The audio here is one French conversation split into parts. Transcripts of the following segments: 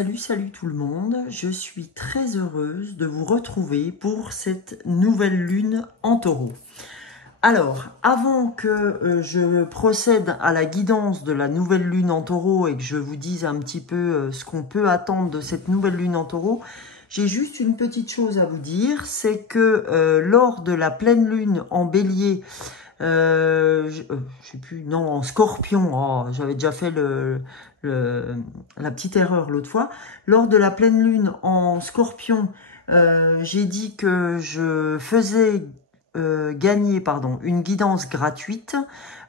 Salut tout le monde, je suis très heureuse de vous retrouver pour cette nouvelle lune en taureau. Alors, avant que je procède à la guidance de la nouvelle lune en taureau et que je vous dise un petit peu ce qu'on peut attendre de cette nouvelle lune en taureau, j'ai juste une petite chose à vous dire, c'est que lors de la pleine lune en bélier, je sais plus, non, en scorpion, oh, j'avais déjà fait la petite erreur l'autre fois. Lors de la pleine lune en scorpion, j'ai dit que je faisais gagner une guidance gratuite,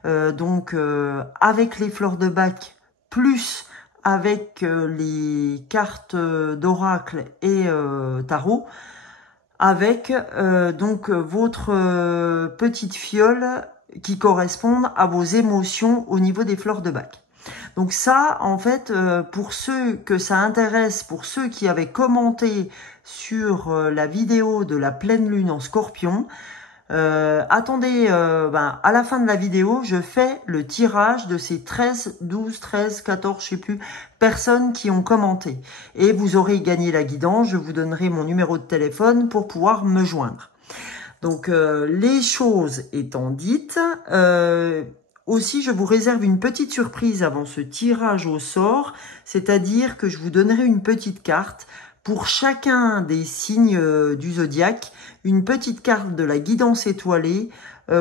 avec les fleurs de bac, plus avec les cartes d'oracle et tarot, avec votre petite fiole qui correspondent à vos émotions au niveau des fleurs de bac. Donc ça, en fait, pour ceux que ça intéresse, pour ceux qui avaient commenté sur la vidéo de la pleine lune en scorpion, attendez, à la fin de la vidéo, je fais le tirage de ces 13, 12, 13, 14, je sais plus, personnes qui ont commenté. Et vous aurez gagné la guidance, je vous donnerai mon numéro de téléphone pour pouvoir me joindre. Donc, les choses étant dites, aussi, je vous réserve une petite surprise avant ce tirage au sort, c'est-à-dire que je vous donnerai une petite carte pour chacun des signes du zodiaque, une petite carte de la guidance étoilée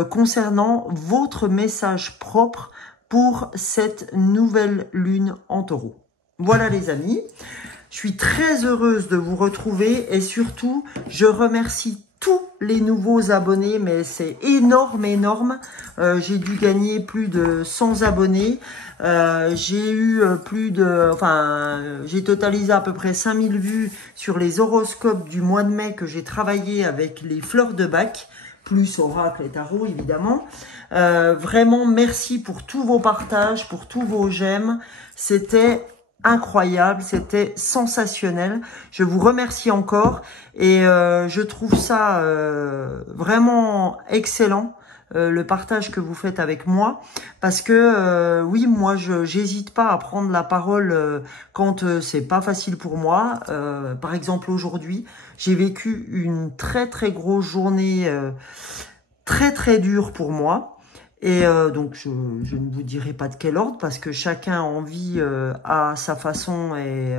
concernant votre message propre pour cette nouvelle lune en taureau. Voilà les amis, je suis très heureuse de vous retrouver et surtout, je remercie tous les nouveaux abonnés, mais c'est énorme. J'ai dû gagner plus de 100 abonnés. J'ai eu j'ai totalisé à peu près 5000 vues sur les horoscopes du mois de mai que j'ai travaillé avec les fleurs de bac, plus oracle et tarot évidemment. Vraiment merci pour tous vos partages, pour tous vos j'aime. C'était incroyable, c'était sensationnel. Je vous remercie encore et je trouve ça vraiment excellent. Le partage que vous faites avec moi, parce que oui, moi j'hésite pas à prendre la parole quand c'est pas facile pour moi. Par exemple aujourd'hui, j'ai vécu une très grosse journée très dure pour moi. Et donc, je ne vous dirai pas de quel ordre, parce que chacun en vit à sa façon et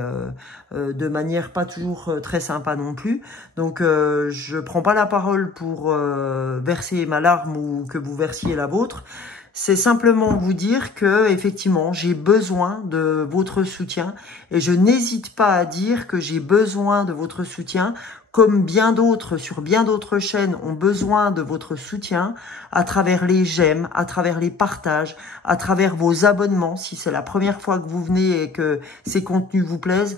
de manière pas toujours très sympa non plus. Donc, je prends pas la parole pour verser ma larme ou que vous versiez la vôtre. C'est simplement vous dire que effectivement, j'ai besoin de votre soutien et je n'hésite pas à dire que j'ai besoin de votre soutien, comme bien d'autres sur bien d'autres chaînes ont besoin de votre soutien à travers les j'aime, à travers les partages, à travers vos abonnements. Si c'est la première fois que vous venez et que ces contenus vous plaisent,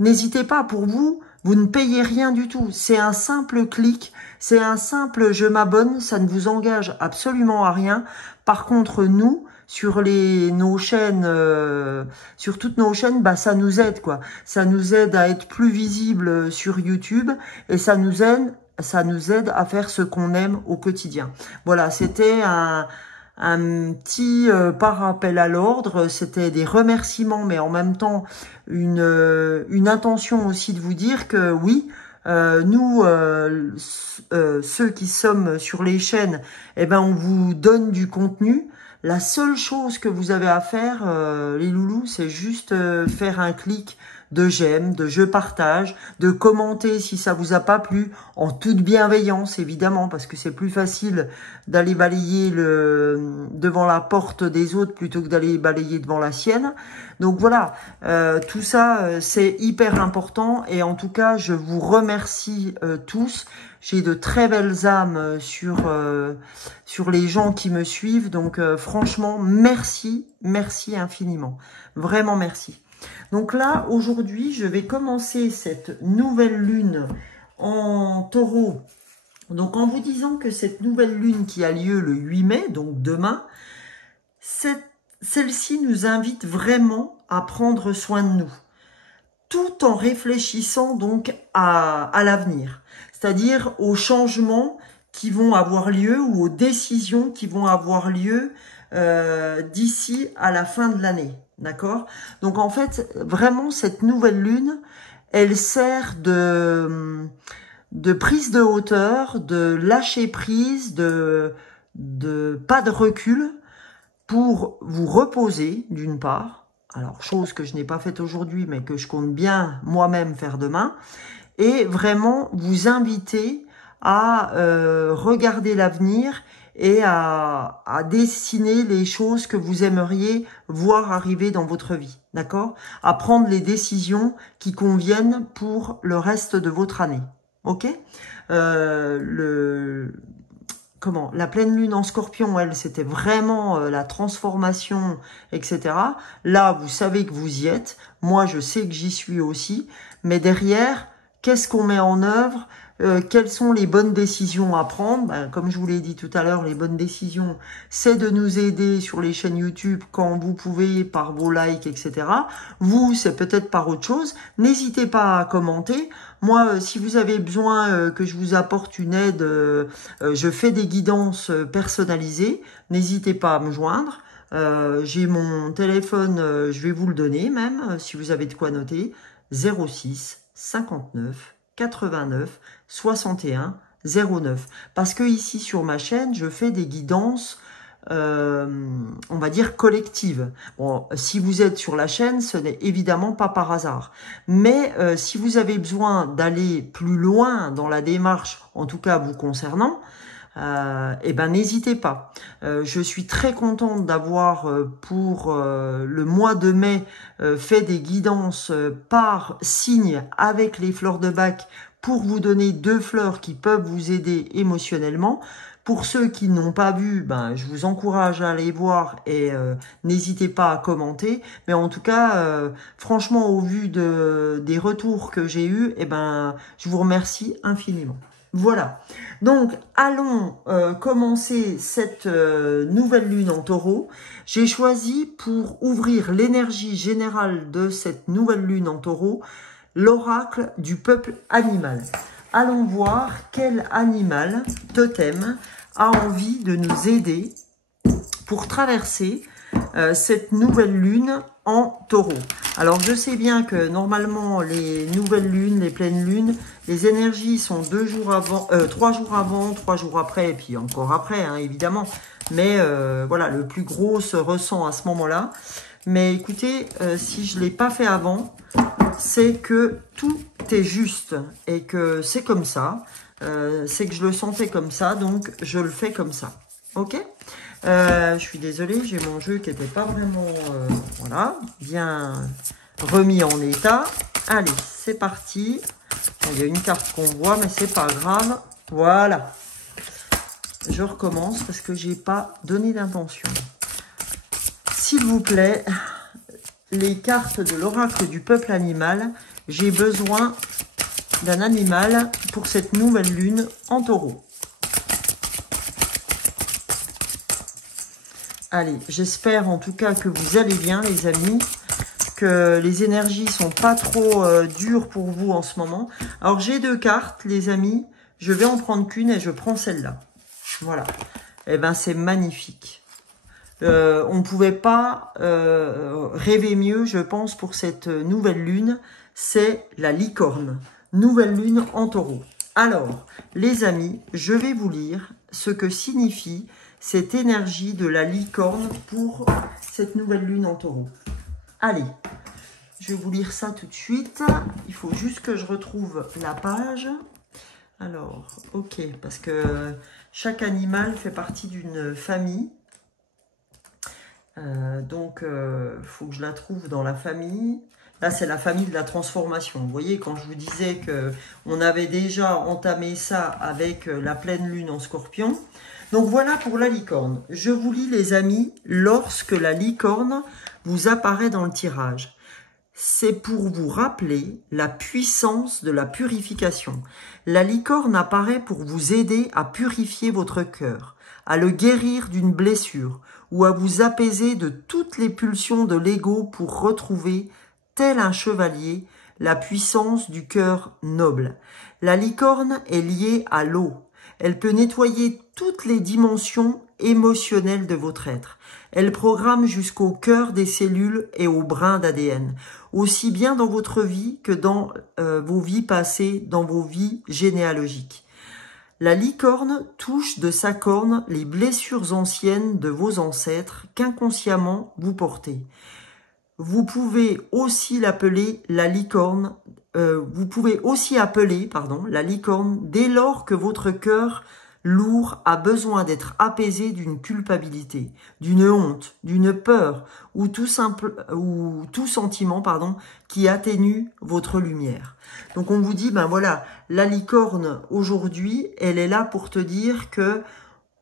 n'hésitez pas. Pour vous, vous ne payez rien du tout. C'est un simple clic, c'est un simple je m'abonne, ça ne vous engage absolument à rien. Par contre, nous, sur nos chaînes, sur toutes nos chaînes, ça nous aide quoi. Ça nous aide à être plus visible sur YouTube et ça nous aide à faire ce qu'on aime au quotidien. Voilà, c'était un petit par rappel à l'ordre, c'était des remerciements, mais en même temps une intention aussi de vous dire que oui, nous, ceux qui sommes sur les chaînes, on vous donne du contenu. La seule chose que vous avez à faire, les loulous, c'est juste faire un clic de j'aime, de je partage, de commenter si ça vous a pas plu, en toute bienveillance évidemment, parce que c'est plus facile d'aller balayer devant la porte des autres plutôt que d'aller balayer devant la sienne. Donc voilà, tout ça c'est hyper important et en tout cas je vous remercie tous. J'ai de très belles âmes sur les gens qui me suivent, donc franchement merci infiniment, vraiment merci. Donc là, aujourd'hui, je vais commencer cette nouvelle lune en taureau. Donc en vous disant que cette nouvelle lune qui a lieu le 8 mai, donc demain, celle-ci nous invite vraiment à prendre soin de nous, tout en réfléchissant donc à l'avenir, c'est-à-dire aux changements qui vont avoir lieu ou aux décisions qui vont avoir lieu d'ici à la fin de l'année, d'accord? Donc en fait, vraiment, cette nouvelle lune, elle sert de prise de hauteur, de lâcher prise, de pas de recul pour vous reposer, d'une part. Alors, chose que je n'ai pas faite aujourd'hui, mais que je compte bien moi-même faire demain. Et vraiment vous inviter à regarder l'avenir et à dessiner les choses que vous aimeriez voir arriver dans votre vie, d'accord? À prendre les décisions qui conviennent pour le reste de votre année, ok? La pleine lune en Scorpion, elle, c'était vraiment la transformation, etc. Là, vous savez que vous y êtes. Moi, je sais que j'y suis aussi. Mais derrière, qu'est-ce qu'on met en œuvre? Quelles sont les bonnes décisions à prendre? Ben, comme je vous l'ai dit tout à l'heure, les bonnes décisions, c'est de nous aider sur les chaînes YouTube quand vous pouvez, par vos likes, etc. Vous, c'est peut-être par autre chose. N'hésitez pas à commenter. Moi, si vous avez besoin que je vous apporte une aide, je fais des guidances personnalisées. N'hésitez pas à me joindre. J'ai mon téléphone, je vais vous le donner même, si vous avez de quoi noter. 06 59 89 61 09. Parce que ici sur ma chaîne, je fais des guidances, on va dire collectives. Bon, si vous êtes sur la chaîne, ce n'est évidemment pas par hasard. Mais si vous avez besoin d'aller plus loin dans la démarche, en tout cas vous concernant, eh ben n'hésitez pas. Je suis très contente d'avoir pour le mois de mai fait des guidances par signe avec les fleurs de bac pour vous donner 2 fleurs qui peuvent vous aider émotionnellement. Pour ceux qui n'ont pas vu, ben je vous encourage à aller voir et n'hésitez pas à commenter. Mais en tout cas, franchement, au vu des retours que j'ai eus, eh ben je vous remercie infiniment. Voilà, donc allons commencer cette nouvelle lune en taureau. J'ai choisi pour ouvrir l'énergie générale de cette nouvelle lune en taureau, l'oracle du peuple animal. Allons voir quel animal, totem, a envie de nous aider pour traverser cette nouvelle lune en taureau. Alors je sais bien que normalement les nouvelles lunes, les pleines lunes, les énergies sont 2 jours avant, 3 jours avant, 3 jours après et puis encore après hein, évidemment. Mais voilà, le plus gros se ressent à ce moment-là. Mais écoutez, si je ne l'ai pas fait avant, c'est que tout est juste et que c'est comme ça. C'est que je le sentais comme ça, donc je le fais comme ça. Ok ? Je suis désolée, j'ai mon jeu qui n'était pas vraiment voilà, bien remis en état. Allez, c'est parti. Il y a une carte qu'on voit, mais c'est pas grave. Voilà. Je recommence parce que j'ai pas donné d'intention. S'il vous plaît, les cartes de l'oracle du peuple animal, j'ai besoin d'un animal pour cette nouvelle lune en taureau. Allez, j'espère en tout cas que vous allez bien les amis, que les énergies sont pas trop dures pour vous en ce moment. Alors j'ai 2 cartes les amis, je vais en prendre qu'une et je prends celle-là. Voilà, et ben c'est magnifique. On ne pouvait pas rêver mieux je pense pour cette nouvelle lune, c'est la licorne, nouvelle lune en taureau. Alors les amis, je vais vous lire ce que signifie cette énergie de la licorne pour cette nouvelle lune en taureau. Allez, je vais vous lire ça tout de suite. Il faut juste que je retrouve la page. Alors, ok, parce que chaque animal fait partie d'une famille. Donc, faut que je la trouve dans la famille. Là, c'est la famille de la transformation. Vous voyez, quand je vous disais qu'on avait déjà entamé ça avec la pleine lune en Scorpion. Donc, voilà pour la licorne. Je vous lis, les amis, lorsque la licorne vous apparaît dans le tirage. C'est pour vous rappeler la puissance de la purification. La licorne apparaît pour vous aider à purifier votre cœur, à le guérir d'une blessure ou à vous apaiser de toutes les pulsions de l'ego pour retrouver, tel un chevalier, la puissance du cœur noble. La licorne est liée à l'eau. Elle peut nettoyer toutes les dimensions émotionnelle de votre être. Elle programme jusqu'au cœur des cellules et au brin d'ADN, aussi bien dans votre vie que dans vos vies passées, dans vos vies généalogiques. La licorne touche de sa corne les blessures anciennes de vos ancêtres qu'inconsciemment vous portez. Vous pouvez aussi l'appeler la licorne. Vous pouvez aussi appeler, la licorne dès lors que votre cœur lourd a besoin d'être apaisé d'une culpabilité, d'une honte, d'une peur ou tout sentiment, qui atténue votre lumière. Donc on vous dit, ben voilà, la licorne aujourd'hui, elle est là pour te dire que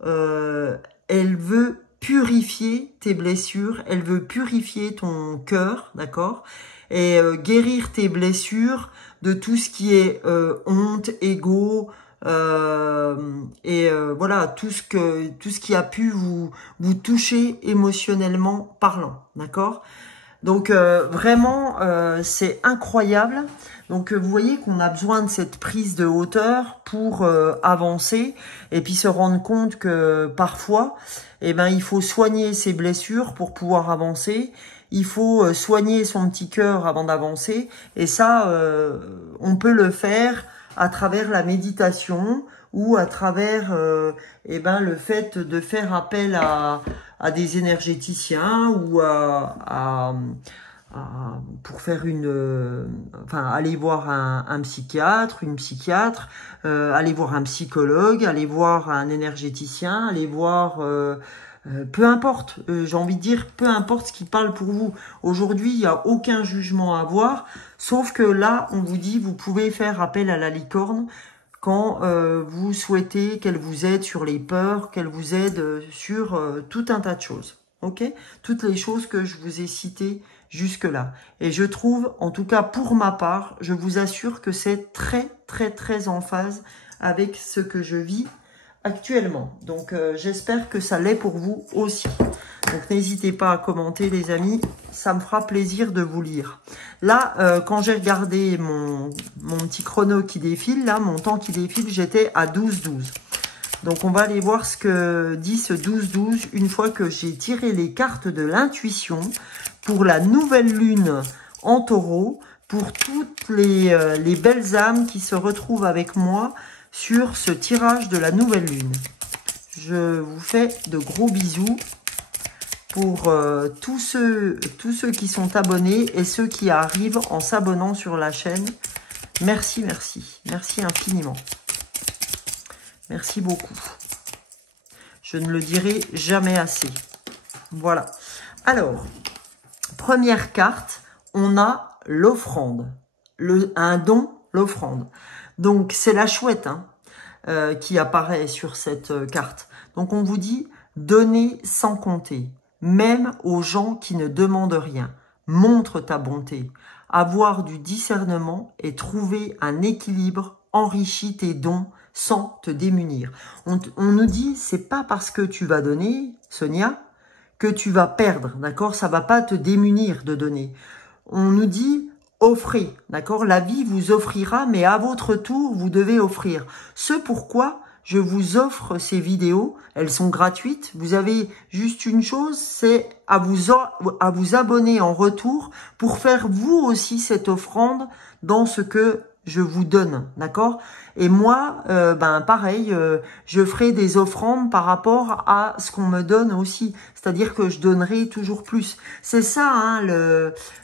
elle veut purifier tes blessures, elle veut purifier ton cœur, d'accord, et guérir tes blessures de tout ce qui est honte, ego, voilà, tout ce qui a pu vous toucher émotionnellement parlant, d'accord. Donc vraiment c'est incroyable. Donc vous voyez qu'on a besoin de cette prise de hauteur pour avancer et puis se rendre compte que parfois il faut soigner ses blessures pour pouvoir avancer. Il faut soigner son petit cœur avant d'avancer, et ça on peut le faire à travers la méditation ou à travers le fait de faire appel à des énergéticiens ou pour faire aller voir un psychiatre, une psychiatre, aller voir un psychologue, aller voir un énergéticien, aller voir peu importe, j'ai envie de dire, peu importe ce qui parle pour vous. Aujourd'hui, il n'y a aucun jugement à avoir, sauf que là, on vous dit, vous pouvez faire appel à la licorne quand vous souhaitez qu'elle vous aide sur les peurs, qu'elle vous aide sur tout un tas de choses. Ok, toutes les choses que je vous ai citées jusque-là. Et je trouve, en tout cas pour ma part, je vous assure que c'est très, très, très en phase avec ce que je vis actuellement. Donc j'espère que ça l'est pour vous aussi. Donc n'hésitez pas à commenter les amis, ça me fera plaisir de vous lire. Là, quand j'ai regardé mon petit chrono qui défile, là, mon temps qui défile, j'étais à 12-12. Donc on va aller voir ce que dit ce 12-12 une fois que j'ai tiré les cartes de l'intuition pour la nouvelle lune en taureau, pour toutes les belles âmes qui se retrouvent avec moi sur ce tirage de la nouvelle lune. Je vous fais de gros bisous pour tous ceux qui sont abonnés et ceux qui arrivent en s'abonnant sur la chaîne. Merci, merci. Merci infiniment. Merci beaucoup. Je ne le dirai jamais assez. Voilà. Alors, première carte, on a l'offrande. Un don, l'offrande. Donc, c'est la chouette qui apparaît sur cette carte. Donc, on vous dit, donnez sans compter, même aux gens qui ne demandent rien. Montre ta bonté. Avoir du discernement et trouver un équilibre enrichit tes dons sans te démunir. On nous dit, c'est pas parce que tu vas donner, Sonia, que tu vas perdre, d'accord? Ça va pas te démunir de donner. On nous dit, offrez, d'accord? La vie vous offrira, mais à votre tour, vous devez offrir. Ce pourquoi je vous offre ces vidéos, elles sont gratuites. Vous avez juste une chose, c'est à vous abonner en retour pour faire vous aussi cette offrande dans ce que je vous donne, d'accord? Et moi, pareil, je ferai des offrandes par rapport à ce qu'on me donne aussi. C'est-à-dire que je donnerai toujours plus. C'est ça,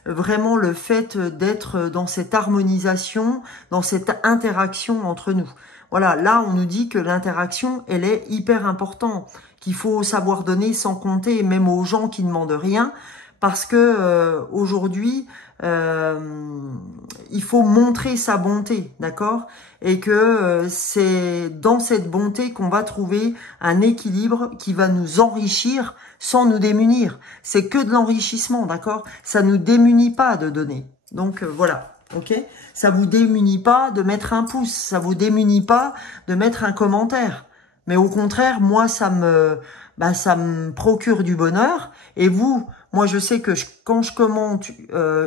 vraiment le fait d'être dans cette harmonisation, dans cette interaction entre nous. Voilà, là, on nous dit que l'interaction, elle est hyper importante, qu'il faut savoir donner sans compter, même aux gens qui ne demandent rien, parce que aujourd'hui, il faut montrer sa bonté, d'accord? Et que c'est dans cette bonté qu'on va trouver un équilibre qui va nous enrichir sans nous démunir. C'est que de l'enrichissement, d'accord? Ça nous démunit pas de donner. Donc voilà. Ok, ça vous démunit pas de mettre un pouce, ça vous démunit pas de mettre un commentaire, mais au contraire, moi ça me procure du bonheur. Et vous, moi je sais que quand je commente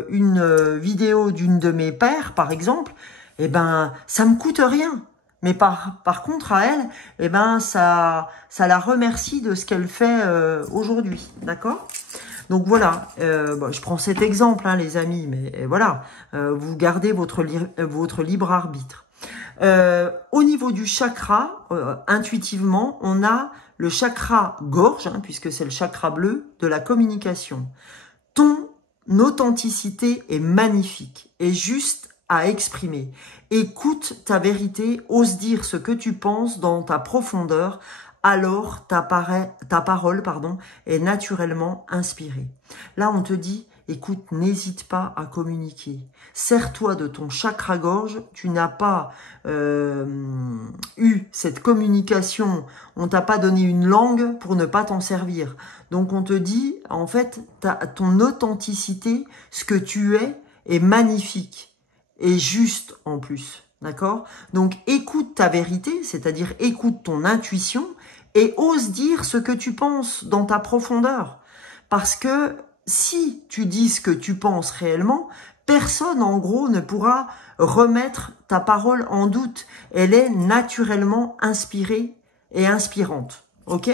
une vidéo d'une de mes pairs, par exemple, ça me coûte rien. Mais par contre, à elle, eh ben, ça la remercie de ce qu'elle fait aujourd'hui, d'accord? Donc voilà, bon, je prends cet exemple, hein, les amis, mais voilà, vous gardez votre libre arbitre. Au niveau du chakra, intuitivement, on a le chakra gorge, hein, puisque c'est le chakra bleu de la communication. Ton authenticité est magnifique et juste à exprimer. Écoute ta vérité, ose dire ce que tu penses dans ta profondeur, alors ta parole est naturellement inspirée. Là, on te dit, écoute, n'hésite pas à communiquer. Sers-toi de ton chakra-gorge, tu n'as pas eu cette communication, on t'a pas donné une langue pour ne pas t'en servir. Donc on te dit, en fait, ton authenticité, ce que tu est magnifique et juste en plus. D'accord? Donc écoute ta vérité, c'est-à-dire écoute ton intuition et ose dire ce que tu penses dans ta profondeur. Parce que si tu dis ce que tu penses réellement, personne en gros ne pourra remettre ta parole en doute. Elle est naturellement inspirée et inspirante. Ok?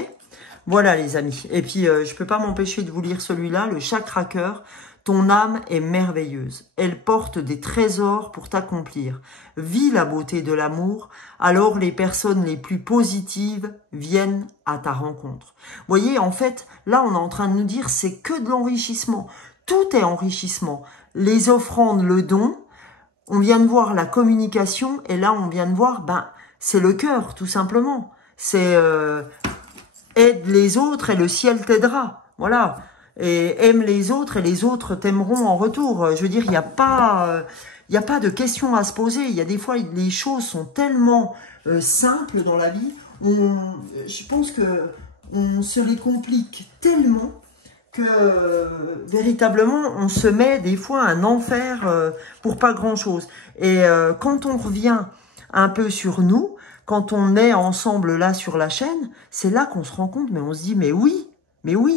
Voilà les amis. Et puis je peux pas m'empêcher de vous lire celui-là, le chakra cœur. Ton âme est merveilleuse. Elle porte des trésors pour t'accomplir. Vis la beauté de l'amour, alors les personnes les plus positives viennent à ta rencontre. Vous voyez, en fait, là, on est en train de nous dire, c'est que de l'enrichissement. Tout est enrichissement. Les offrandes, le don, on vient de voir la communication, et là, on vient de voir, c'est le cœur, tout simplement. C'est aide les autres et le ciel t'aidera. Voilà. Et aime les autres et les autres t'aimeront en retour. Je veux dire, il n'y a pas de question à se poser. Il y a des fois, les choses sont tellement simples dans la vie. Je pense que on se les complique tellement que véritablement, on se met des fois un enfer pour pas grand-chose. Et quand on revient un peu sur nous, quand on est ensemble là sur la chaîne, c'est là qu'on se rend compte, mais on se dit, mais oui,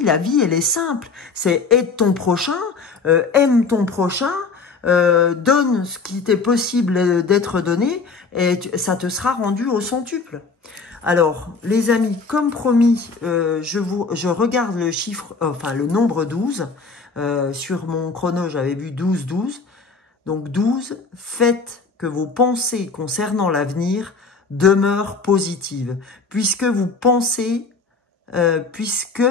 la vie, elle est simple. C'est aide ton prochain, aime ton prochain, donne ce qui t'est possible d'être donné, et ça te sera rendu au centuple. Alors, les amis, comme promis, je regarde le chiffre, enfin le nombre 12. Sur mon chrono, j'avais vu 12. Donc 12, faites que vos pensées concernant l'avenir demeurent positives, puisque vous pensez, puisque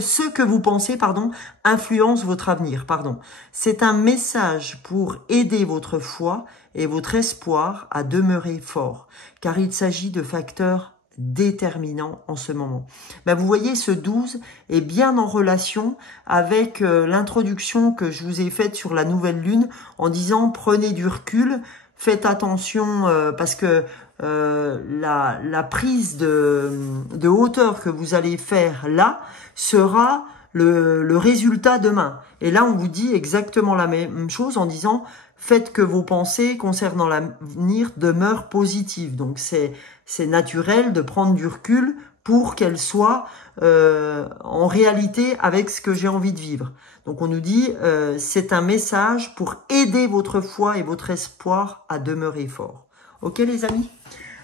ce que vous pensez, influence votre avenir, C'est un message pour aider votre foi et votre espoir à demeurer fort, car il s'agit de facteurs déterminants en ce moment. Vous voyez, ce 12 est bien en relation avec l'introduction que je vous ai faite sur la nouvelle lune, en disant prenez du recul, faites attention parce que la prise de hauteur que vous allez faire là sera le résultat demain. Et là, on vous dit exactement la même chose en disant faites que vos pensées concernant l'avenir demeurent positives. Donc, c'est naturel de prendre du recul pour qu'elles soient en réalité avec ce que j'ai envie de vivre. Donc, on nous dit c'est un message pour aider votre foi et votre espoir à demeurer fort. Ok, les amis?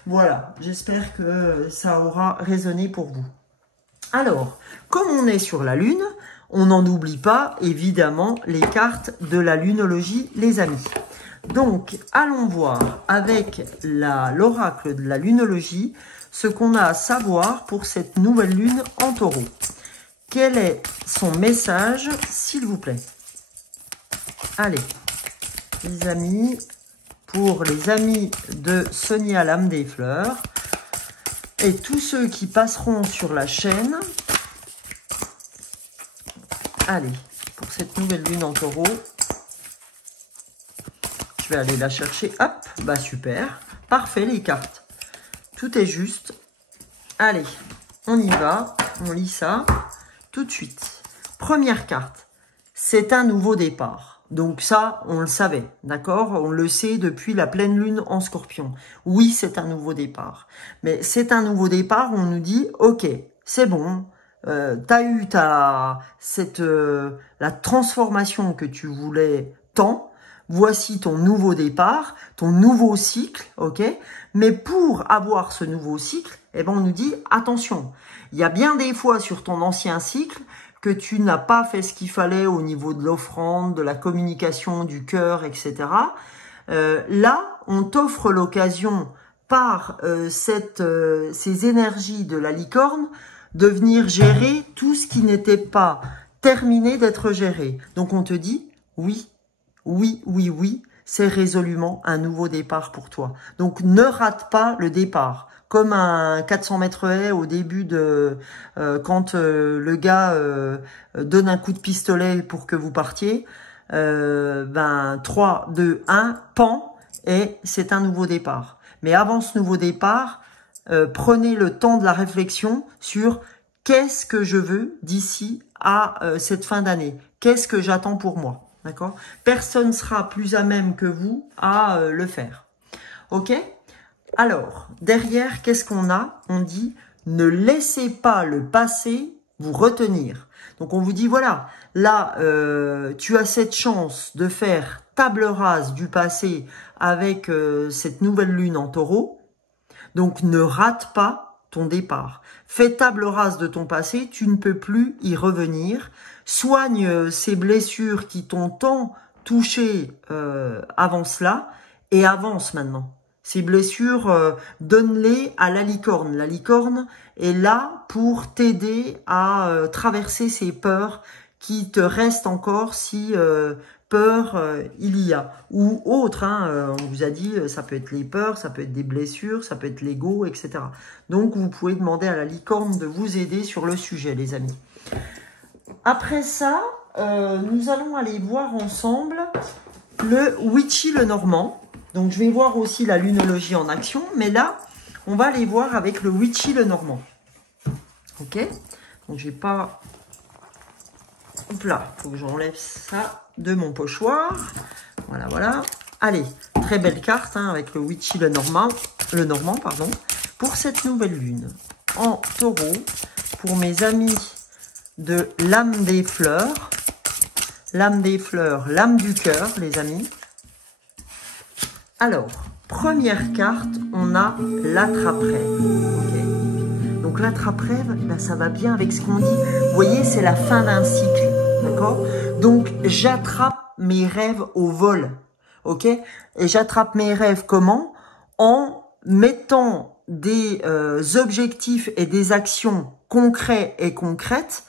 Voilà, j'espère que ça aura résonné pour vous. Alors, comme on est sur la Lune, on n'en oublie pas, évidemment, les cartes de la lunologie, les amis. Donc, allons voir avec l'oracle de la lunologie ce qu'on a à savoir pour cette nouvelle lune en taureau. Quel est son message, s'il vous plaît? Allez, les amis... Pour les amis de Sonia L'Âme des Fleurs et tous ceux qui passeront sur la chaîne. Allez, pour cette nouvelle lune en taureau, je vais aller la chercher. Hop, super. Parfait les cartes. Tout est juste. Allez, on y va. On lit ça tout de suite. Première carte. C'est un nouveau départ. Donc ça, on le savait, d'accord? On le sait depuis la pleine lune en Scorpion. Oui, c'est un nouveau départ. Mais c'est un nouveau départ, on nous dit, ok, c'est bon, t'as eu la transformation que tu voulais tant. voici ton nouveau départ, ton nouveau cycle, ok? Mais pour avoir ce nouveau cycle, eh ben on nous dit, attention, il y a bien des fois sur ton ancien cycle que tu n'as pas fait ce qu'il fallait au niveau de l'offrande, de la communication, du cœur, etc. Là, on t'offre l'occasion par ces énergies de la licorne de venir gérer tout ce qui n'était pas terminé d'être géré. Donc on te dit, oui, oui, oui, oui, c'est résolument un nouveau départ pour toi. Donc ne rate pas le départ. Comme un 400 mètres haies au début de quand le gars donne un coup de pistolet pour que vous partiez, 3, 2, 1, pan, et c'est un nouveau départ. Mais avant ce nouveau départ, prenez le temps de la réflexion sur qu'est-ce que je veux d'ici à cette fin d'année. Qu'est-ce que j'attends pour moi, d'accord? Personne sera plus à même que vous à le faire. Ok? Alors, derrière, qu'est-ce qu'on a? On dit, ne laissez pas le passé vous retenir. Donc, on vous dit, voilà, là, tu as cette chance de faire table rase du passé avec cette nouvelle lune en taureau. Donc, ne rate pas ton départ. Fais table rase de ton passé, tu ne peux plus y revenir. Soigne ces blessures qui t'ont tant touché avant cela et avance maintenant. Ces blessures, donne-les à la licorne. La licorne est là pour t'aider à traverser ces peurs qui te restent encore si peur il y a. Ou autre, hein, on vous a dit, ça peut être les peurs, ça peut être des blessures, ça peut être l'ego, etc. Donc, vous pouvez demander à la licorne de vous aider sur le sujet, les amis. Après ça, nous allons aller voir ensemble le Witchy le Normand. Donc, je vais voir aussi la lunologie en action. Mais là, on va aller voir avec le Witchy le Normand. Ok? Donc, j'ai pas... Hop là, il faut que j'enlève ça de mon pochoir. Voilà, voilà. Allez, très belle carte hein, avec le Witchy le Normand, pardon, pour cette nouvelle lune en taureau. Pour mes amis de l'âme des fleurs, l'âme du cœur, les amis. Alors, première carte, on a l'attrape-rêve. Okay. Donc l'attrape-rêve, là, ça va bien avec ce qu'on dit. Vous voyez, c'est la fin d'un cycle, d'accord? Donc, j'attrape mes rêves au vol, ok? Et j'attrape mes rêves comment? En mettant des objectifs et des actions concrets et concrètes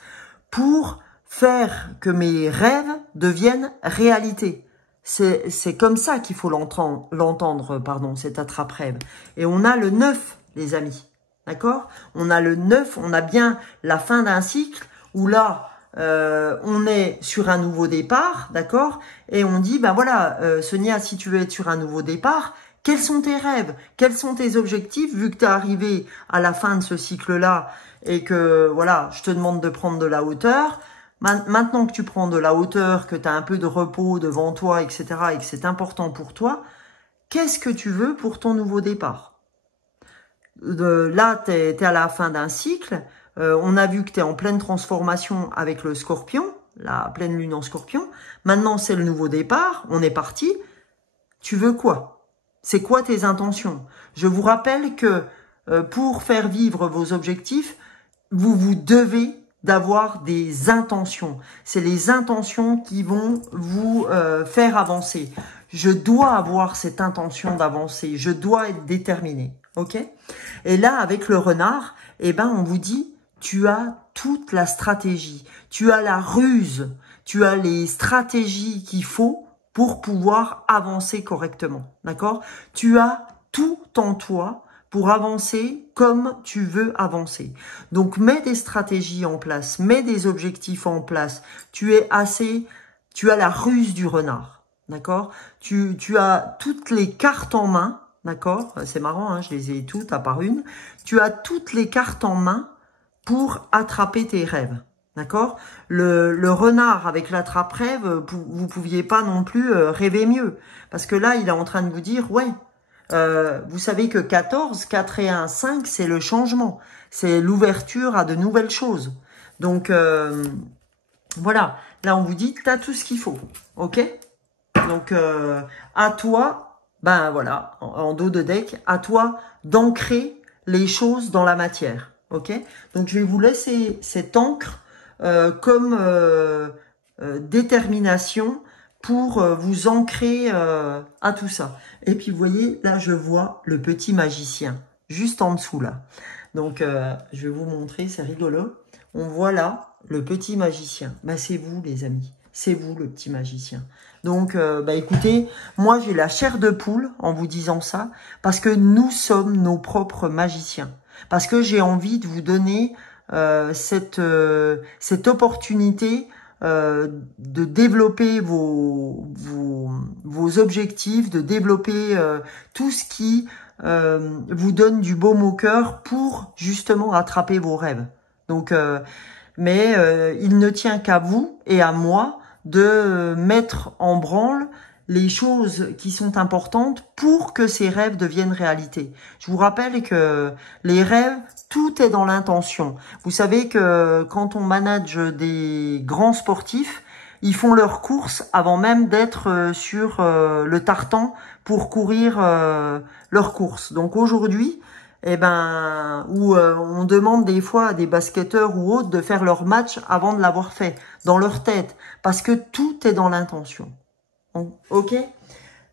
pour faire que mes rêves deviennent réalité. C'est comme ça qu'il faut l'entendre, pardon, cet attrape-rêve. Et on a le 9, les amis, d'accord? On a le 9, on a bien la fin d'un cycle où là, on est sur un nouveau départ, d'accord? Et on dit, ben voilà, Sonia, si tu veux être sur un nouveau départ, quels sont tes rêves? Quels sont tes objectifs? Vu que tu es arrivé à la fin de ce cycle-là et que, voilà, je te demande de prendre de la hauteur. Maintenant que tu prends de la hauteur, que tu as un peu de repos devant toi, etc., et que c'est important pour toi, qu'est-ce que tu veux pour ton nouveau départ? Là, tu es à la fin d'un cycle. On a vu que tu es en pleine transformation avec le scorpion, la pleine lune en scorpion. Maintenant, c'est le nouveau départ. On est parti. Tu veux quoi? C'est quoi tes intentions? Je vous rappelle que pour faire vivre vos objectifs, vous devez d'avoir des intentions. C'est les intentions qui vont vous faire avancer. Je dois avoir cette intention d'avancer. Je dois être déterminé. Ok? Et là, avec le renard, eh ben, on vous dit, tu as toute la stratégie. Tu as la ruse. Tu as les stratégies qu'il faut pour pouvoir avancer correctement. D'accord? Tu as tout en toi pour avancer comme tu veux avancer. Donc, mets des stratégies en place, mets des objectifs en place. Tu as la ruse du renard, d'accord? Tu as toutes les cartes en main, d'accord? C'est marrant, hein, je les ai toutes à part une. Tu as toutes les cartes en main pour attraper tes rêves, d'accord? Le renard avec l'attrape-rêve, vous pouviez pas non plus rêver mieux. Parce que là, il est en train de vous dire, ouais, vous savez que 14, 4 et 1, 5, c'est le changement. C'est l'ouverture à de nouvelles choses. Donc, voilà. Là, on vous dit, tu as tout ce qu'il faut. OK? Donc, à toi, ben voilà, en dos de deck, à toi d'ancrer les choses dans la matière. Ok? Donc, je vais vous laisser cette encre comme détermination pour vous ancrer à tout ça. Et puis, vous voyez, là, je vois le petit magicien, juste en dessous, là. Donc, je vais vous montrer, c'est rigolo. On voit là le petit magicien. Ben, c'est vous, les amis. C'est vous, le petit magicien. Donc, bah, écoutez, moi, j'ai la chair de poule en vous disant ça, parce que nous sommes nos propres magiciens. Parce que j'ai envie de vous donner cette opportunité de développer vos objectifs, de développer tout ce qui vous donne du baume au cœur pour justement attraper vos rêves. Donc, mais il ne tient qu'à vous et à moi de mettre en branle les choses qui sont importantes pour que ces rêves deviennent réalité. Je vous rappelle que les rêves, tout est dans l'intention. Vous savez que quand on manage des grands sportifs, ils font leurs courses avant même d'être sur le tartan pour courir leurs courses. Donc aujourd'hui, eh ben, où on demande des fois à des basketteurs ou autres de faire leur match avant de l'avoir fait, dans leur tête, parce que tout est dans l'intention. Ok?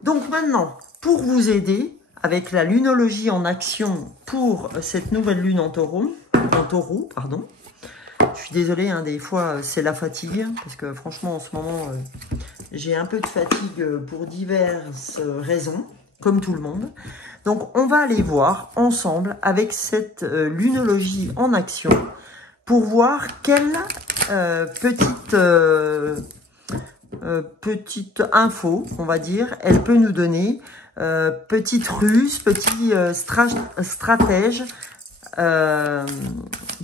Donc maintenant, pour vous aider, avec la lunologie en action pour cette nouvelle lune en taureau, pardon. Je suis désolée, hein, des fois c'est la fatigue, parce que franchement en ce moment, j'ai un peu de fatigue pour diverses raisons, comme tout le monde. Donc, on va aller voir ensemble avec cette lunologie en action pour voir quelle petite info, on va dire, elle peut nous donner, petite ruse, petit stratège,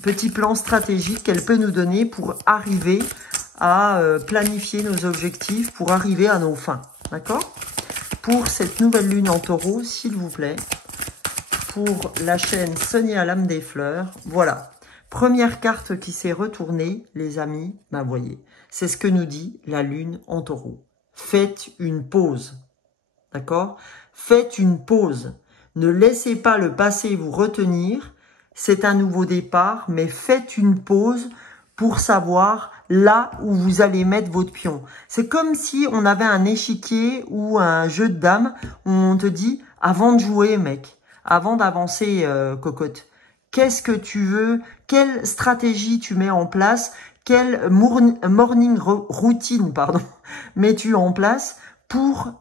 petit plan stratégique qu'elle peut nous donner pour arriver à planifier nos objectifs, pour arriver à nos fins. D'accord ? Pour cette nouvelle lune en taureau, s'il vous plaît, pour la chaîne Sonia Lame des Fleurs. Voilà, première carte qui s'est retournée, les amis, ben voyez, c'est ce que nous dit la lune en taureau. Faites une pause, d'accord? Faites une pause. Ne laissez pas le passé vous retenir, c'est un nouveau départ, mais faites une pause pour savoir là où vous allez mettre votre pion. C'est comme si on avait un échiquier ou un jeu de dames où on te dit, avant de jouer, mec, avant d'avancer, cocotte, qu'est-ce que tu veux, quelle stratégie tu mets en place, quelle morning routine, pardon, mets-tu en place pour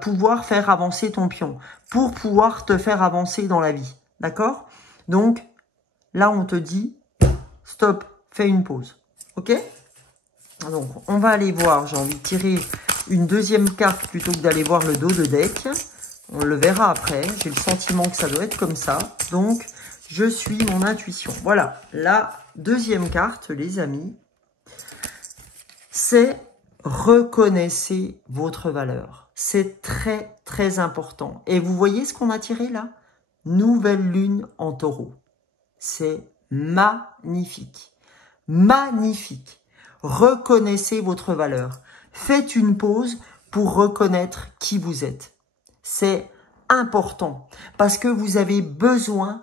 pouvoir faire avancer ton pion, pour pouvoir te faire avancer dans la vie, d'accord? Donc, là, on te dit, stop, fais une pause, ok? Donc, on va aller voir, j'ai envie de tirer une deuxième carte plutôt que d'aller voir le dos de deck. On le verra après, j'ai le sentiment que ça doit être comme ça. Donc, je suis mon intuition. Voilà, la deuxième carte, les amis, c'est reconnaissez votre valeur. C'est très, très important. Et vous voyez ce qu'on a tiré là? Nouvelle lune en taureau. C'est magnifique. Magnifique. Reconnaissez votre valeur. Faites une pause pour reconnaître qui vous êtes. C'est important parce que vous avez besoin,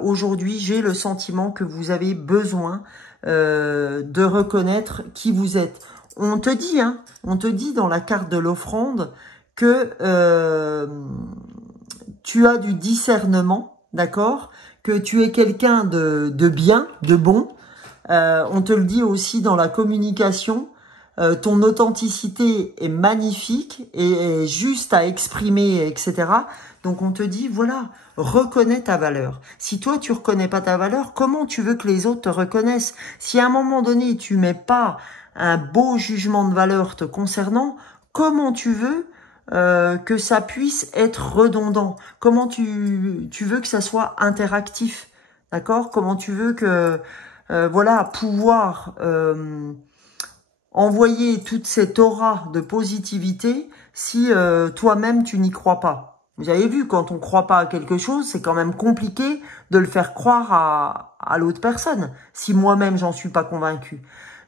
aujourd'hui j'ai le sentiment que vous avez besoin de reconnaître qui vous êtes. On te dit, hein, on te dit dans la carte de l'offrande que tu as du discernement, d'accord? Que tu es quelqu'un de bien, de bon. On te le dit aussi dans la communication. Ton authenticité est magnifique et est juste à exprimer, etc. Donc on te dit, voilà, reconnais ta valeur. Si toi, tu reconnais pas ta valeur, comment tu veux que les autres te reconnaissent? Si à un moment donné, tu mets pas un beau jugement de valeur te concernant, comment tu veux que ça puisse être redondant? Comment tu veux que ça soit interactif? D'accord? Comment tu veux que, voilà, pouvoir envoyer toute cette aura de positivité si toi-même tu n'y crois pas? Vous avez vu, quand on ne croit pas à quelque chose, c'est quand même compliqué de le faire croire à l'autre personne, si moi-même j'en suis pas convaincu.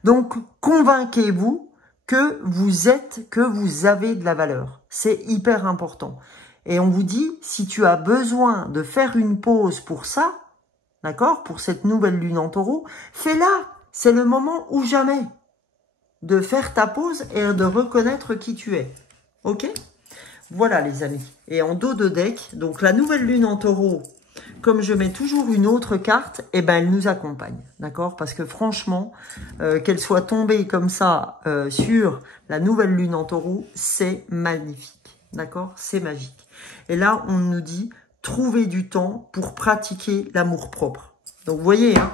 Donc, convainquez-vous que vous êtes, que vous avez de la valeur. C'est hyper important. Et on vous dit, si tu as besoin de faire une pause pour ça, d'accord, pour cette nouvelle lune en taureau, fais-la. C'est le moment ou jamais de faire ta pause et de reconnaître qui tu es. Ok? Voilà les amis. Et en dos de deck, donc la nouvelle lune en taureau, comme je mets toujours une autre carte, eh ben elle nous accompagne. D'accord? Parce que franchement, qu'elle soit tombée comme ça sur la nouvelle lune en taureau, c'est magnifique. D'accord? C'est magique. Et là, on nous dit, trouver du temps pour pratiquer l'amour-propre. Donc, vous voyez, hein,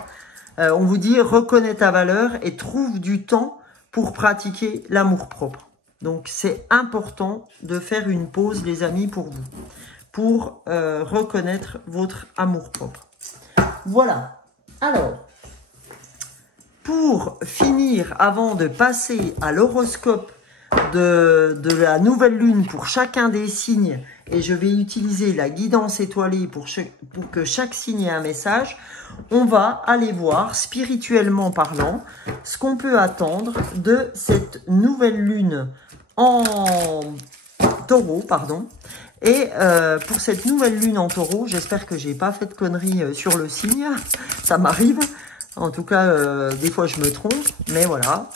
on vous dit, reconnais ta valeur et trouve du temps pour pratiquer l'amour-propre. Donc, c'est important de faire une pause, les amis, pour vous, pour reconnaître votre amour-propre. Voilà. Alors, pour finir, avant de passer à l'horoscope de la nouvelle lune pour chacun des signes, et je vais utiliser la guidance étoilée pour que chaque signe ait un message, on va aller voir, spirituellement parlant, ce qu'on peut attendre de cette nouvelle lune en taureau, pardon. Et pour cette nouvelle lune en taureau, j'espère que j'ai pas fait de conneries sur le signe, ça m'arrive. En tout cas, des fois je me trompe, mais voilà.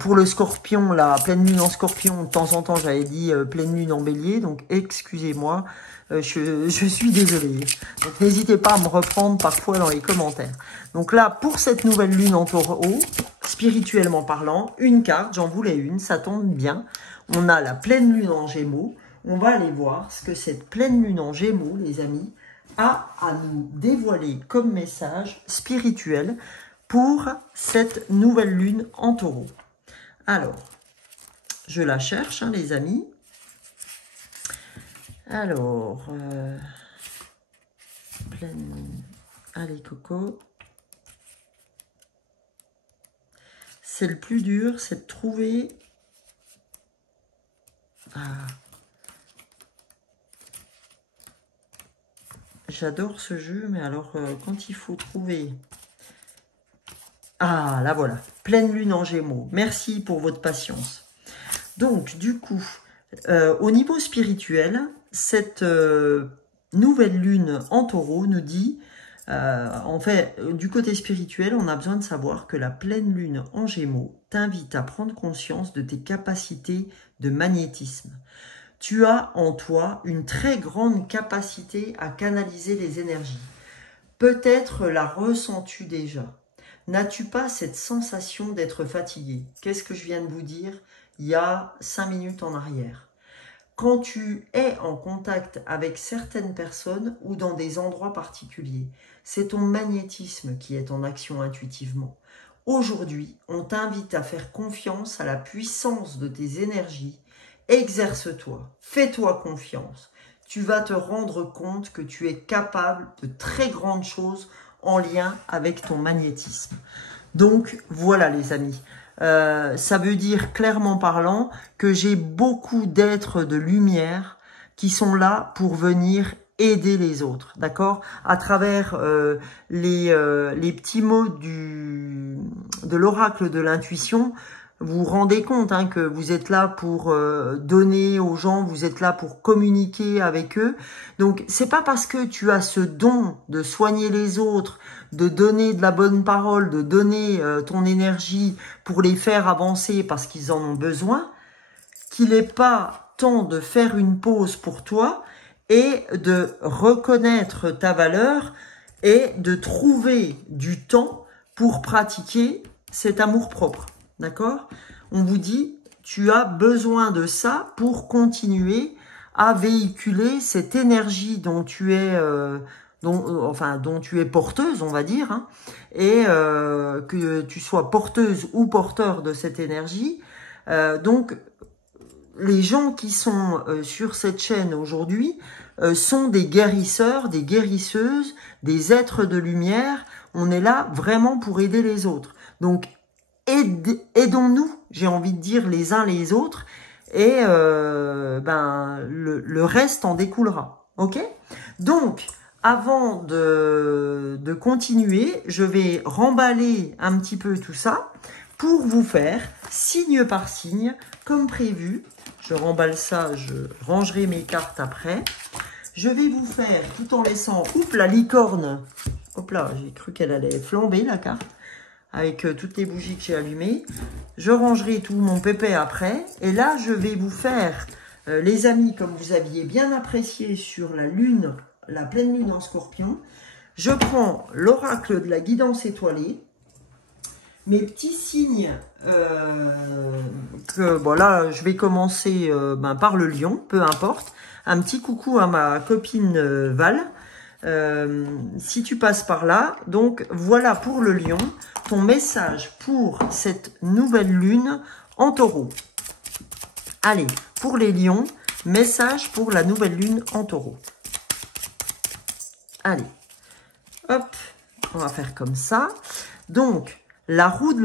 Pour le scorpion, la pleine lune en scorpion, de temps en temps j'avais dit pleine lune en bélier, donc excusez-moi, je suis désolée. Donc n'hésitez pas à me reprendre parfois dans les commentaires. Donc là, pour cette nouvelle lune en taureau, spirituellement parlant, une carte, j'en voulais une, ça tombe bien. On a la pleine lune en gémeaux. On va aller voir ce que cette pleine lune en gémeaux, les amis, a à nous dévoiler comme message spirituel pour cette nouvelle lune en taureau. Alors, je la cherche, hein, les amis. Alors, pleine lune. Allez, Coco. C'est le plus dur, c'est de trouver... Ah. J'adore ce jeu, mais alors, quand il faut trouver... Ah, là voilà, pleine lune en gémeaux. Merci pour votre patience. Donc, du coup, au niveau spirituel, cette nouvelle lune en taureau nous dit, en fait, du côté spirituel, on a besoin de savoir que la pleine lune en gémeaux t'invite à prendre conscience de tes capacités de magnétisme. Tu as en toi une très grande capacité à canaliser les énergies. Peut-être la ressens-tu déjà. N'as-tu pas cette sensation d'être fatigué? Qu'est-ce que je viens de vous dire il y a 5 minutes en arrière? Quand tu es en contact avec certaines personnes ou dans des endroits particuliers, c'est ton magnétisme qui est en action intuitivement. Aujourd'hui, on t'invite à faire confiance à la puissance de tes énergies. Exerce-toi, fais-toi confiance. Tu vas te rendre compte que tu es capable de très grandes choses en lien avec ton magnétisme. Donc, voilà les amis. Ça veut dire, clairement parlant, que j'ai beaucoup d'êtres de lumière qui sont là pour venir aider les autres, d'accord? À travers les petits mots de l'oracle de l'intuition, vous vous rendez compte hein, que vous êtes là pour donner aux gens, vous êtes là pour communiquer avec eux. Donc, c'est pas parce que tu as ce don de soigner les autres, de donner de la bonne parole, de donner ton énergie pour les faire avancer parce qu'ils en ont besoin, qu'il n'est pas temps de faire une pause pour toi et de reconnaître ta valeur et de trouver du temps pour pratiquer cet amour-propre. D'accord? On vous dit, tu as besoin de ça pour continuer à véhiculer cette énergie dont tu es, dont tu es porteuse, on va dire, hein, et que tu sois porteuse ou porteur de cette énergie. Donc, les gens qui sont sur cette chaîne aujourd'hui sont des guérisseurs, des guérisseuses, des êtres de lumière. On est là vraiment pour aider les autres. Donc, aidons-nous, j'ai envie de dire, les uns les autres, et le reste en découlera. Ok? Donc, avant de continuer, je vais remballer un petit peu tout ça pour vous faire, signe par signe, comme prévu. Je remballe ça, je rangerai mes cartes après. Je vais vous faire, tout en laissant, oups, la licorne. Hop là, j'ai cru qu'elle allait flamber, la carte, avec toutes les bougies que j'ai allumées. Je rangerai tout mon pépé après. Et là, je vais vous faire, les amis, comme vous aviez bien apprécié sur la lune, la pleine lune en scorpion. Je prends l'oracle de la guidance étoilée. Mes petits signes, là, je vais commencer par le lion, peu importe. Un petit coucou à ma copine Val. Si tu passes par là, donc voilà pour le lion, ton message pour cette nouvelle lune en taureau. Allez, pour les lions, message pour la nouvelle lune en taureau. Allez, hop, on va faire comme ça. Donc, la roue de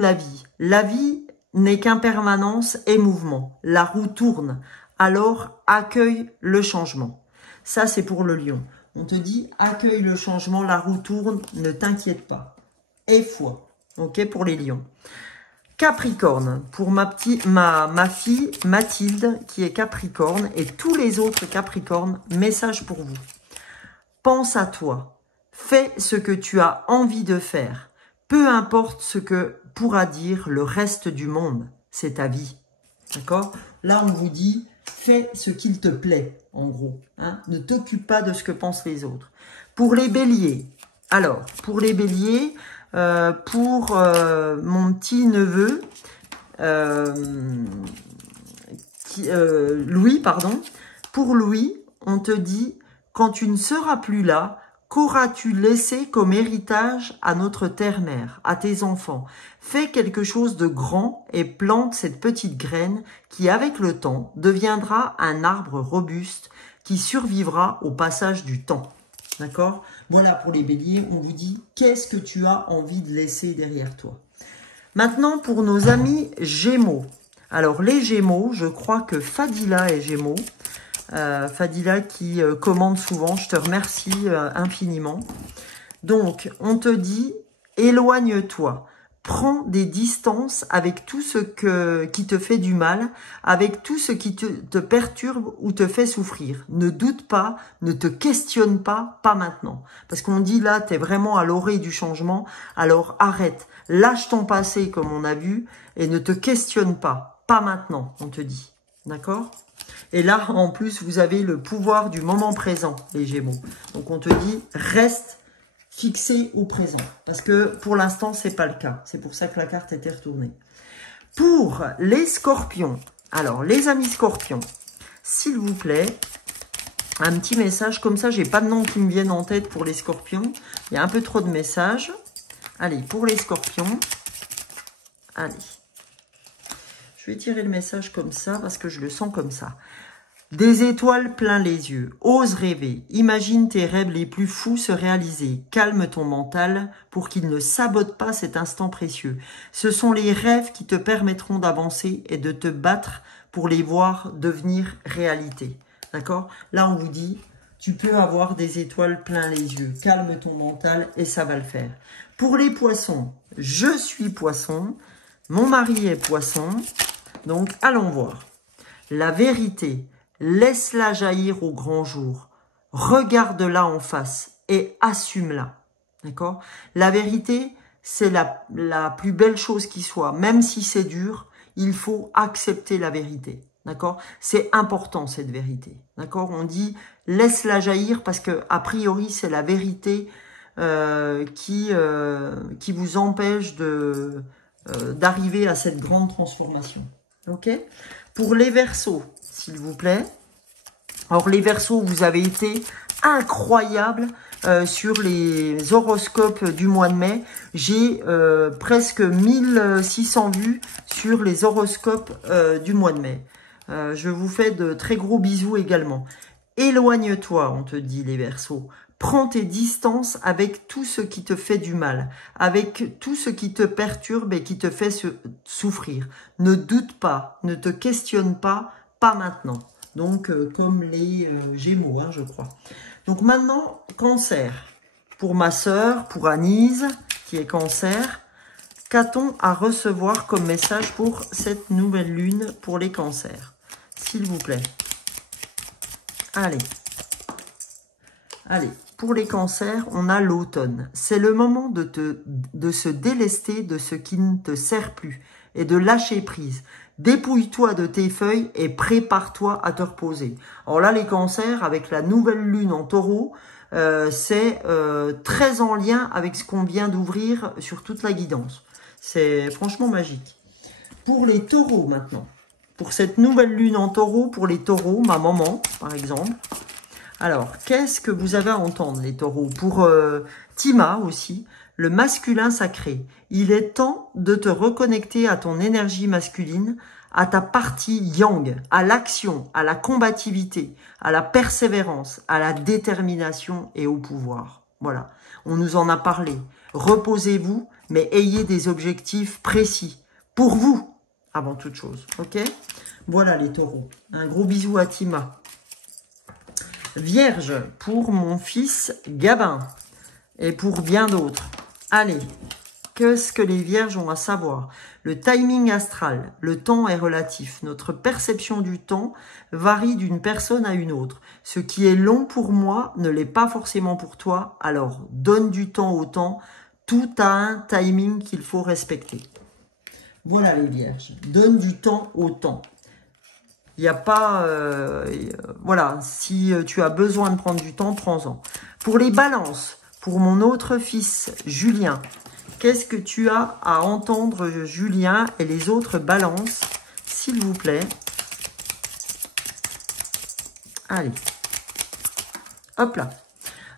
la vie n'est qu'impermanence et mouvement. La roue tourne, alors accueille le changement. Ça, c'est pour le lion. On te dit, accueille le changement, la roue tourne, ne t'inquiète pas. Et foi, ok, pour les lions. Capricorne, pour ma fille Mathilde, qui est Capricorne, et tous les autres Capricornes, message pour vous. Pense à toi, fais ce que tu as envie de faire. Peu importe ce que pourra dire le reste du monde, c'est ta vie. D'accord? Là, on vous dit, fais ce qu'il te plaît, en gros. Hein? Ne t'occupe pas de ce que pensent les autres. Pour les béliers, alors, pour les béliers, pour mon petit neveu, Louis, pardon, pour Louis, on te dit, quand tu ne seras plus là, qu'auras-tu laissé comme héritage à notre terre-mère, à tes enfants? Fais quelque chose de grand et plante cette petite graine qui, avec le temps, deviendra un arbre robuste qui survivra au passage du temps. D'accord? Voilà pour les béliers, on vous dit qu'est-ce que tu as envie de laisser derrière toi. Maintenant, pour nos amis Gémeaux. Alors, les Gémeaux, je crois que Fadila est Gémeaux. Fadila qui commande souvent, je te remercie infiniment. Donc, on te dit, éloigne-toi, prends des distances avec tout ce qui te fait du mal, avec tout ce qui te perturbe ou te fait souffrir. Ne doute pas, ne te questionne pas, pas maintenant. Parce qu'on dit là, tu es vraiment à l'orée du changement, alors arrête, lâche ton passé comme on a vu et ne te questionne pas, pas maintenant, on te dit. D'accord ? Et là, en plus, vous avez le pouvoir du moment présent, les Gémeaux. Donc, on te dit, reste fixé au présent. Parce que, pour l'instant, c'est pas le cas. C'est pour ça que la carte était retournée. Pour les Scorpions, alors, les amis Scorpions, s'il vous plaît, un petit message. Comme ça, j'ai pas de nom qui me viennent en tête pour les Scorpions. Il y a un peu trop de messages. Allez, pour les Scorpions. Allez. Je vais tirer le message comme ça parce que je le sens comme ça. Des étoiles plein les yeux. Ose rêver. Imagine tes rêves les plus fous se réaliser. Calme ton mental pour qu'il ne sabote pas cet instant précieux. Ce sont les rêves qui te permettront d'avancer et de te battre pour les voir devenir réalité. D'accord? Là, on vous dit, tu peux avoir des étoiles plein les yeux. Calme ton mental et ça va le faire. Pour les poissons, je suis poisson. Mon mari est poisson. Donc, allons voir. La vérité, laisse-la jaillir au grand jour. Regarde-la en face et assume-la. D'accord? La vérité, c'est la plus belle chose qui soit. Même si c'est dur, il faut accepter la vérité. D'accord? C'est important, cette vérité. D'accord? On dit, laisse-la jaillir parce que, a priori, c'est la vérité qui vous empêche d'arriver à cette grande transformation. Ok? Pour les Verseaux, s'il vous plaît. Alors, les Verseaux, vous avez été incroyables sur les horoscopes du mois de mai. J'ai presque 1600 vues sur les horoscopes du mois de mai. Je vous fais de très gros bisous également. Éloigne-toi, on te dit, les Verseaux. Prends tes distances avec tout ce qui te fait du mal, avec tout ce qui te perturbe et qui te fait souffrir. Ne doute pas, ne te questionne pas, pas maintenant. Donc, comme les Gémeaux, hein, je crois. Donc maintenant, Cancer. Pour ma sœur, pour Anise, qui est Cancer. Qu'a-t-on à recevoir comme message pour cette nouvelle lune pour les cancers? S'il vous plaît. Allez. Allez, pour les cancers, on a l'automne. C'est le moment de se délester de ce qui ne te sert plus et de lâcher prise. Dépouille-toi de tes feuilles et prépare-toi à te reposer. Alors là, les cancers, avec la nouvelle lune en taureau, c'est très en lien avec ce qu'on vient d'ouvrir sur toute la guidance. C'est franchement magique. Pour les taureaux maintenant, pour cette nouvelle lune en taureau, pour les taureaux, ma maman par exemple. Alors, qu'est-ce que vous avez à entendre les taureaux? Pour Tima aussi, le masculin sacré. Il est temps de te reconnecter à ton énergie masculine, à ta partie yang, à l'action, à la combativité, à la persévérance, à la détermination et au pouvoir. Voilà, on nous en a parlé. Reposez-vous, mais ayez des objectifs précis pour vous, avant toute chose. Ok? Voilà les taureaux. Un gros bisou à Tima. Vierge, pour mon fils Gabin et pour bien d'autres. Allez, qu'est-ce que les vierges ont à savoir? Le timing astral, le temps est relatif. Notre perception du temps varie d'une personne à une autre. Ce qui est long pour moi ne l'est pas forcément pour toi. Alors, donne du temps au temps. Tout a un timing qu'il faut respecter. Voilà les vierges. Donne du temps au temps. Il n'y a pas... voilà, si tu as besoin de prendre du temps, prends-en. Pour les balances, pour mon autre fils, Julien, qu'est-ce que tu as à entendre, Julien, et les autres balances, s'il vous plaît? Allez. Hop là.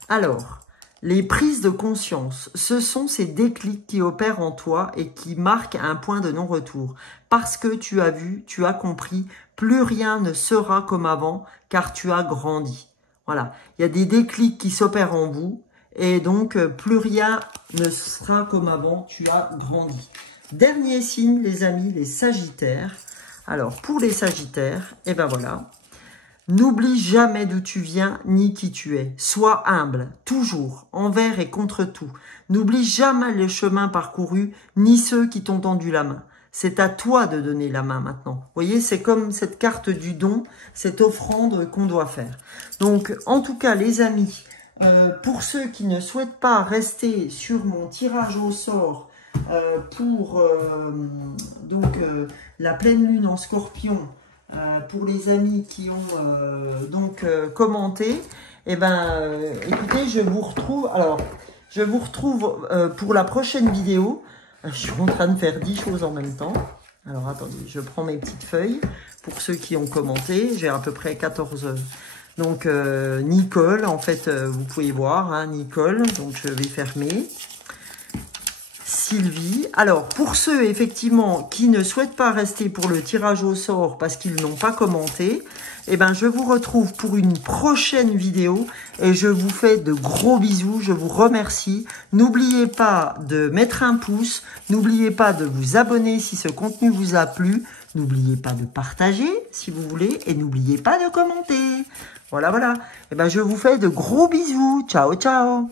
Alors, les prises de conscience, ce sont ces déclics qui opèrent en toi et qui marquent un point de non-retour. Parce que tu as vu, tu as compris, plus rien ne sera comme avant, car tu as grandi. Voilà, il y a des déclics qui s'opèrent en vous, et donc plus rien ne sera comme avant, tu as grandi. Dernier signe, les amis, les sagittaires. Alors, pour les sagittaires, et ben voilà. N'oublie jamais d'où tu viens ni qui tu es. Sois humble, toujours, envers et contre tout. N'oublie jamais les chemins parcourus, ni ceux qui t'ont tendu la main. C'est à toi de donner la main maintenant. Vous voyez, c'est comme cette carte du don, cette offrande qu'on doit faire. Donc, en tout cas, les amis, pour ceux qui ne souhaitent pas rester sur mon tirage au sort pour la pleine lune en Scorpion, pour les amis qui ont commenté, eh ben, écoutez, je vous retrouve. Alors, je vous retrouve pour la prochaine vidéo. Je suis en train de faire 10 choses en même temps. Alors, attendez, je prends mes petites feuilles pour ceux qui ont commenté. J'ai à peu près 14. Donc, Nicole, en fait, vous pouvez voir, hein, Nicole. Donc, je vais fermer. Sylvie. Alors, pour ceux, effectivement, qui ne souhaitent pas rester pour le tirage au sort parce qu'ils n'ont pas commenté, eh ben, je vous retrouve pour une prochaine vidéo et je vous fais de gros bisous. Je vous remercie. N'oubliez pas de mettre un pouce. N'oubliez pas de vous abonner si ce contenu vous a plu. N'oubliez pas de partager si vous voulez et n'oubliez pas de commenter. Voilà, voilà. Eh ben, je vous fais de gros bisous. Ciao, ciao.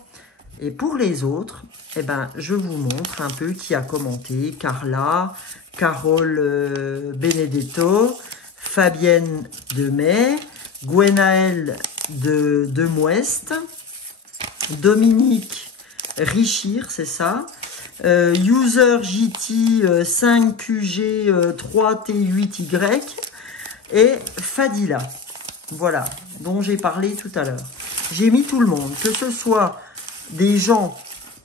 Et pour les autres, eh ben, je vous montre un peu qui a commenté. Carla, Carole Benedetto, Fabienne Demey, Gwenaëlle de Mouest, Dominique Richir, c'est ça, User JT 5QG 3T8Y et Fadila. Voilà, dont j'ai parlé tout à l'heure. J'ai mis tout le monde, que ce soit des gens,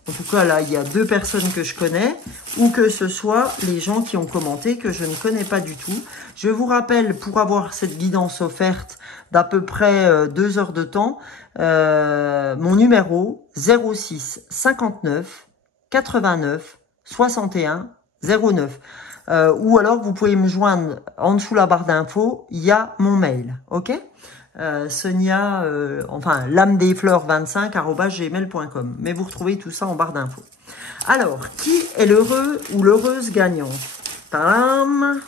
en tout cas là il y a 2 personnes que je connais, ou que ce soit les gens qui ont commenté que je ne connais pas du tout. Je vous rappelle, pour avoir cette guidance offerte d'à peu près 2 heures de temps, mon numéro 06 59 89 61 09. Ou alors vous pouvez me joindre en dessous la barre d'infos, il y a mon mail, ok? Sonia, enfin lamedesfleurs25@gmail.com. Mais vous retrouvez tout ça en barre d'infos. Alors, qui est l'heureux ou l'heureuse gagnante? Tadam!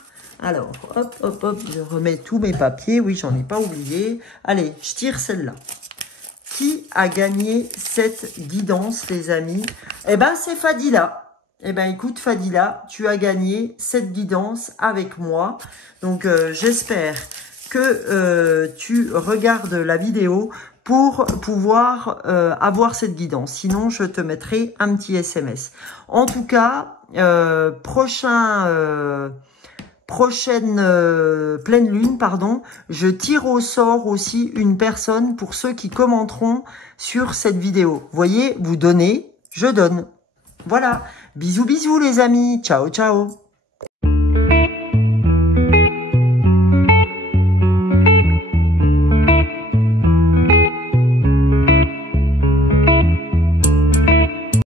Alors, hop, hop, hop, je remets tous mes papiers. Oui, j'en ai pas oublié. Allez, je tire celle-là. Qui a gagné cette guidance, les amis? Eh ben, c'est Fadila. Eh ben écoute Fadila, tu as gagné cette guidance avec moi. Donc j'espère que tu regardes la vidéo pour pouvoir avoir cette guidance. Sinon, je te mettrai un petit SMS. En tout cas, prochaine pleine lune, pardon, je tire au sort aussi une personne pour ceux qui commenteront sur cette vidéo. Vous voyez, vous donnez, je donne. Voilà. Bisous, bisous les amis. Ciao, ciao.